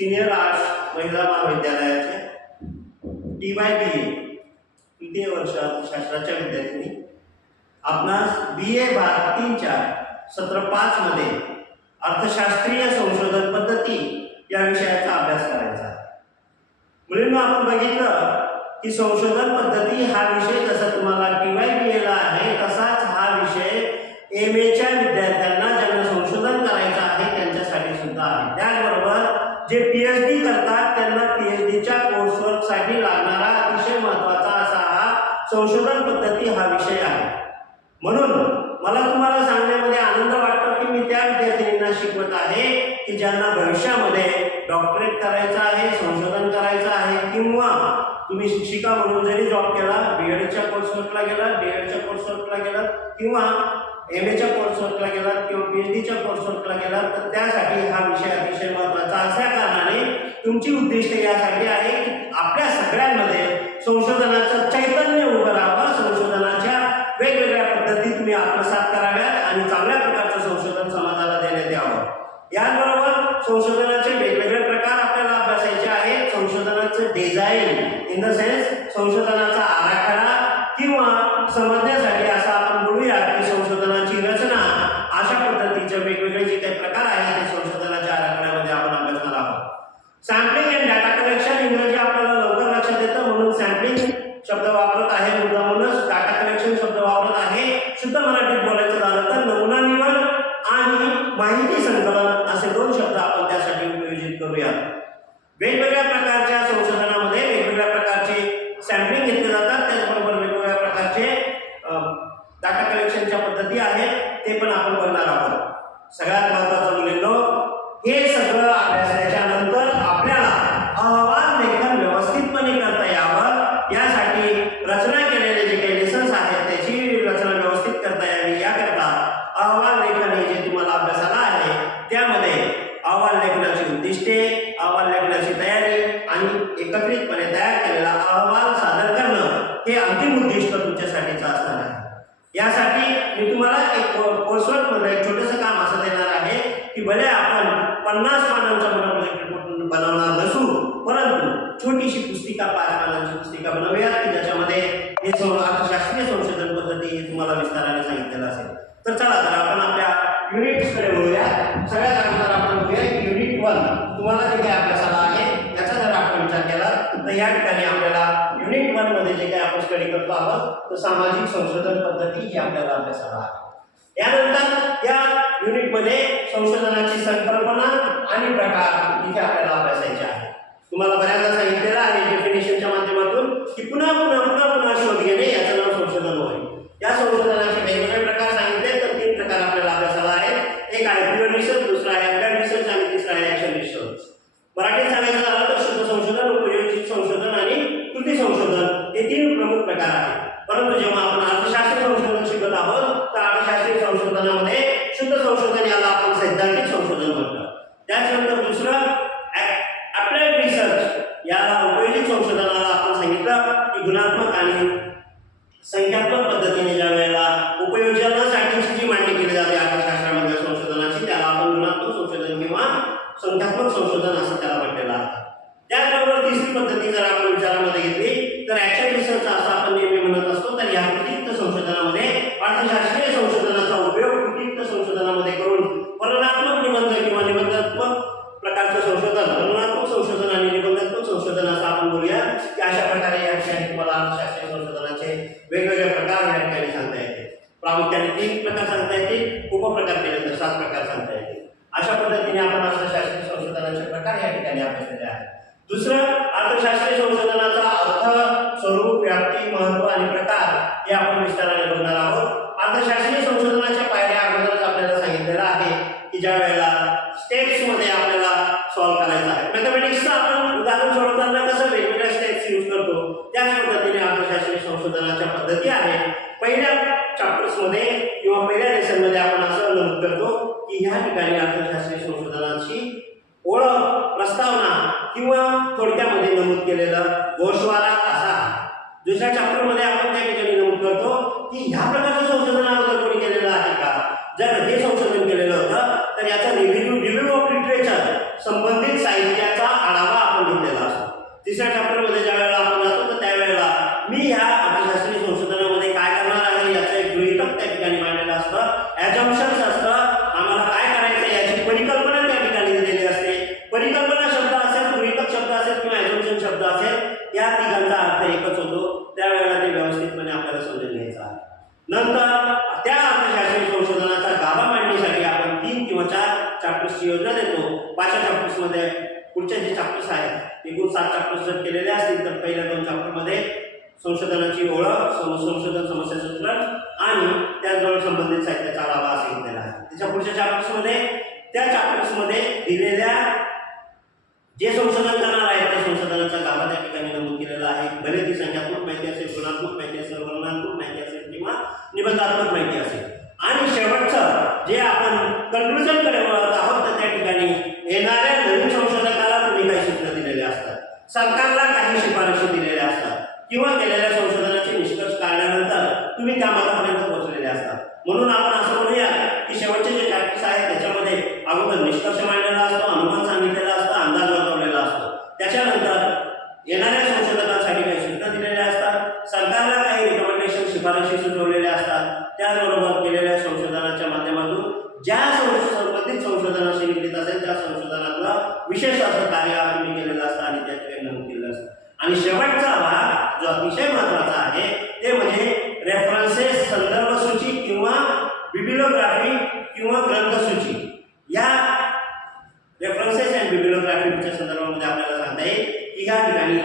Senior arts महिला महाविद्यालयाचे T Y B ए तृतीय वर्षात अर्थशास्त्राच्या विद्यार्थ्यांनी आपणास बी ए भाग तीन चार सत्र पाच मध्ये अर्थशास्त्रीय संशोधन पद्धती या विषयाचा अभ्यास करायचा मुलींना आपण बघितलं की संशोधन पद्धती हा विषय जसा तुम्हाला टी वाय बी एला आहे तसाच हा विषय एम एच संशोधन पद्धती हा विषय आहे. म्हणून मला तुम्हाला सांगण्यामध्ये आनंद वाटतो की मी त्या विद्यार्थिनींना शिकवत आहे की ज्यांना भविष्यामध्ये डॉक्टरेट करायचं आहे संशोधन करायचं आहे किंवा तुम्ही शिक्षिका म्हणून जरी जॉब केला बी एडच्या कोर्सवर्कला गेला बी एडच्या कोर्सवर्कला गेला किंवा एम एच्या कोर्सवर्कला गेलात किंवा पी एच डीच्या कोर्सवर्कला गेलात तर त्यासाठी हा विषय अतिशय महत्त्वाचा. असल्या कारणाने तुमची उद्दिष्ट यासाठी आहे की आपल्या सगळ्यांमध्ये संशोधनाचं चैतन्य उभं राहावं. संशोधनाच्या वेगवेगळ्या पद्धती तुम्ही आत्मसात कराव्यात आणि चांगल्या प्रकारचं संशोधन समाजाला देण्यात यावं. याचबरोबर संशोधनाचे वेगवेगळे प्रकार आपल्याला अभ्यासायचे आहेत. संशोधनाचं डिझाईन इन द सेन्स संशोधनाचा आराखडा किंवा समजण्यासाठी असा बघूया की संशोधनाची रचना अशा पद्धतीचे वेगवेगळे जे काही प्रकार आहेत ते संशोधनाच्या आराखड्यामध्ये आपण अभ्यासणार आहोत. सॅम्पलिंग अँड डाटा कलेक्शन इंग्रजी आपल्याला लवकर लक्षात येतं म्हणून सॅम्पलिंग शब्द वापरत आहे मुद्दामूनच डाटा कलेक्शन शब्द वापरत आहे. शुद्ध मराठीत बोलायचं झालं तर नमुना निवड आणि माहिती संकलन असे दोन शब्द आपण त्यासाठी उपयोजित करूया वेगवेगळ्या प्रकारचे ते पण आपण बघणार आहोत. सगळ्यात महत्वाचं मुलींनो म्हणजे हे सगळं अभ्यासाच्या नंतर आपल्याला अहवाल लेखन व्यवस्थितपणे करता यावं. यासाठी रचना केलेले जे काही लेसन्स आहेत त्याची रचना व्यवस्थित करता यावी. याकरता अहवाल लेखन हे जे तुम्हाला अभ्यासाला आहे त्यामध्ये अहवाल लेखनाची उद्दिष्टे अहवाल लेखनाची तयारी आणि एकत्रितपणे तयार केलेला अहवाल सादर करणं हे अंतिम उद्दिष्ट तुमच्यासाठीचं असणार आहे. यासाठी मी तुम्हाला पन्नास पानांचा मला प्रोजेक्ट रिपोर्ट बनवणार नसू परंतु छोटीशी पुस्तिका पाच पानांची पुस्तिका बनवूया की ज्याच्यामध्ये हे सं- अर्थशास्त्रीय संशोधन पद्धती हे तुम्हाला विस्ताराने सांगितलेलं असेल. तर चला तर आपण आपल्या युनिट्सकडे वळूया. सगळ्यात अगोदर आपण बघूया युनिट वन तुम्हाला जे काही अभ्यासाला आहे याचा जर आपण विचार केला तर या ठिकाणी आपल्याला युनिट वनमध्ये जे काही आपण स्टडी करतो आहोत तर सामाजिक संशोधन पद्धती ही आपल्याला अभ्यासाला आहे. यानंतर या युनिटमध्ये संशोधनाची संकल्पना आणि प्रकार इथे आपल्याला अभ्यासायचे आहे तुम्हाला बऱ्याचदा सांगितलेलं आहे डेफिनेशनच्या माध्यमातून की पुन्हा पुन्हा पुन्हा पुन्हा शोध घेणे याचं नाव संशोधन होय. या संशोधनाची वेगवेगळ्या संशोधनामध्ये शुद्ध संशोधन याला आपण सैद्धांतिक संशोधन म्हणतो. त्याच्यानंतर दुसरं अप्लाइड रिसर्च याला उपयोजित संशोधनाला आपण सांगितलं की गुणात्मक आणि संख्यात्मक पद्धतीने ज्या वेळेला उपयोजनासाठीची जी मांडणी केली जाते अर्थशास्त्रामध्ये संशोधनाची त्याला आपण गुणात्मक संशोधन किंवा संख्यात्मक संशोधन असं त्याला म्हटलेलं आहे. त्याचबरोबर तिसरी पद्धती जर आपण प्रकार या ठिकाणी अभ्यासलेले आहेत दुसरं अर्थशास्त्रीय संशोधनाचा अर्थ स्वरूप व्याप्ती महत्त्व आणि प्रकार हे आपण विस्ताराने बघणार आहोत. अर्थशास्त्रीय संशोधनाच्या पायऱ्या अगोदरच आपल्याला सांगितलेलं आहे की ज्या वेळेला स्टेप्समध्ये आपल्याला सॉल्व्ह करायचं आहे. मॅथमॅटिक्सचं आपण उदाहरण सोडवताना कसं वेगवेगळ्या स्टेप्स यूज करतो त्याच पद्धतीने अर्थशास्त्रीय संशोधनाच्या पद्धती आहेत पहिल्या चॅप्टर्समध्ये किंवा पहिल्या लेसनमध्ये आपण असं नमूद करतो की ह्या ठिकाणी अर्थशास्त्रीय संशोधनाची केलेलं गोशवाला असा. दुसऱ्या चॅप्टरमध्ये आपण त्या ठिकाणी नमूद करतो की ह्या प्रकारचं संशोधन अगोदर कोणी केलेलं आहे का? जर हे संशोधन केलेलं होतं तर याचा रिव्ह्यू रिव्ह्यू ऑफ लिटरेचर संबंधित साहित्याचा आढावा आपण घेतलेला असतो. तिसऱ्या चॅप्टरमध्ये ज्या वेळेला आपण जातो तर त्यावेळेला मी ह्या या तिघांचा अर्थ एकच होतो. त्यावेळेला ते व्यवस्थितपणे आपल्याला समजून घ्यायचा आहे. नंतर त्या अर्थशास्त्रीय संशोधनाचा गाभा मांडणीसाठी आपण तीन किंवा चार चॅप्टर्सची योजना देतो. पाचव्या चॅप्टर्समध्ये पुढच्या जे चॅप्टर्स आहेत एकूण सात चॅप्टर्स जर केलेले असतील तर पहिल्या दोन चॅप्टरमध्ये संशोधनाची ओळख संशोधन समस्या सूत्रण आणि त्याजवळ संबंधित साहित्याचा लाभा असेल घेतलेला आहे त्याच्या पुढच्या चॅप्टर्समध्ये त्या चॅप्टर्समध्ये दिलेल्या जे संशोधन करणार आहे त्या संशोधनाचा गाभा त्या ठिकाणी नमूद केलेला आहे. भले ती संख्यात्मक माहिती असेल गुणात्मक माहिती असेल वर्णनात्मक माहिती असेल किंवा निबंधात्मक माहिती असेल. आणि शेवटचं जे आपण कन्क्लुजनकडे वळत आहोत तर त्या ठिकाणी येणाऱ्या नवीन संशोधकाला तुम्ही काही सूचना दिलेल्या असतात. सरकारला काही शिफारशी दिलेल्या असतात. किंवा केलेल्या संशोधनाचे निष्कर्ष काढल्यानंतर तुम्ही त्या मतापर्यंत पोहोचलेले असतात. म्हणून आपण असं म्हणूया की शेवटचे जे चॅप्टर्स आहेत त्याच्यामध्ये अगोदर निष्कर्ष मांडले असतो अनुमान सांगितलेला असतो अंदाज वर्तवलेला असतो त्याच्यानंतर येणाऱ्या संशोधकांसाठी काही सूचना दिलेल्या असतात सरकारला काही रिकमेंडेशन शिफारशी सुचवलेल्या असतात. त्याचबरोबर केलेल्या संशोधनाच्या माध्यमातून ज्या संबंधित संशोधनाशी निगडीत असेल त्या संशोधनातलं विशेष असं कार्य आपण केलेलं असतं आणि त्या ठिकाणी नमूद केलेलं असतं. आणि शेवटचा भाग जो अतिशय महत्त्वाचा आहे ते म्हणजे रेफरन्सेस संदर्भ सूची किंवा बिबिलोग्राफी किंवा ग्रंथसूची. या रेफरन्सेस अँड बिबिलोग्राफीच्या संदर्भामध्ये आपल्याला सांगता येईल की या ठिकाणी